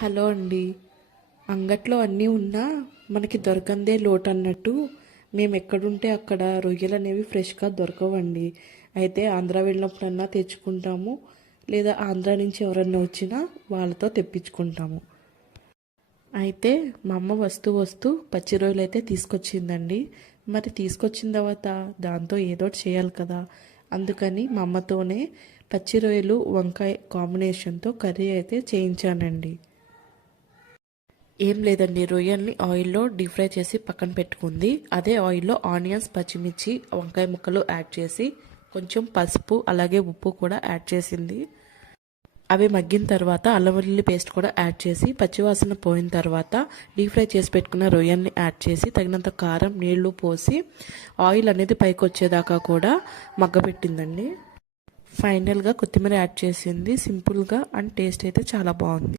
Hello అండి. అంగట్లో అన్నీ ఉన్నా మనకి దొరకందే లోటు అన్నట్టు మేము ఎక్కడుంటే అక్కడ రొయ్యలు అనేవి ఫ్రెష్గా దొరకవండి. అయితే ఆంధ్ర వెళ్ళినప్పుడన్నా తెచ్చుకుంటాము. లేదా ఆంధ్ర నుంచి ఎవరన్నా వచ్చినా వాళ్ళతో తెప్పించుకుంటాము. అయితే మా అమ్మ వస్తూ వస్తూ పచ్చి రొయ్యలు అయితే తీసుకొచ్చిందండి. మరి తీసుకొచ్చిన తర్వాత దాంతో ఏదో ఒకటి చేయాలి కదా. అందుకని మా అమ్మతోనే పచ్చి రొయ్యలు వంకాయ కాంబినేషన్తో కర్రీ అయితే చేయించానండి. ఏం లేదండి. రొయ్యల్ని ఆయిల్లో డీప్ ఫ్రై చేసి పక్కన పెట్టుకుంది. అదే ఆయిల్లో ఆనియన్స్ పచ్చిమిర్చి వంకాయ ముక్కలు యాడ్ చేసి కొంచెం పసుపు అలాగే ఉప్పు కూడా యాడ్ చేసింది. అవి మగ్గిన తర్వాత అల్లం వెల్లుల్లి పేస్ట్ కూడా యాడ్ చేసి పచ్చివాసన పోయిన తర్వాత డీప్ ఫ్రై చేసి పెట్టుకున్న రొయ్యల్ని యాడ్ చేసి తగినంత కారం నీళ్ళు పోసి ఆయిల్ అనేది పైకి వచ్చేదాకా కూడా మగ్గబెట్టిందండి. ఫైనల్గా కొత్తిమీర యాడ్ చేసింది. సింపుల్గా అండ్ టేస్ట్ అయితే చాలా బాగుంది.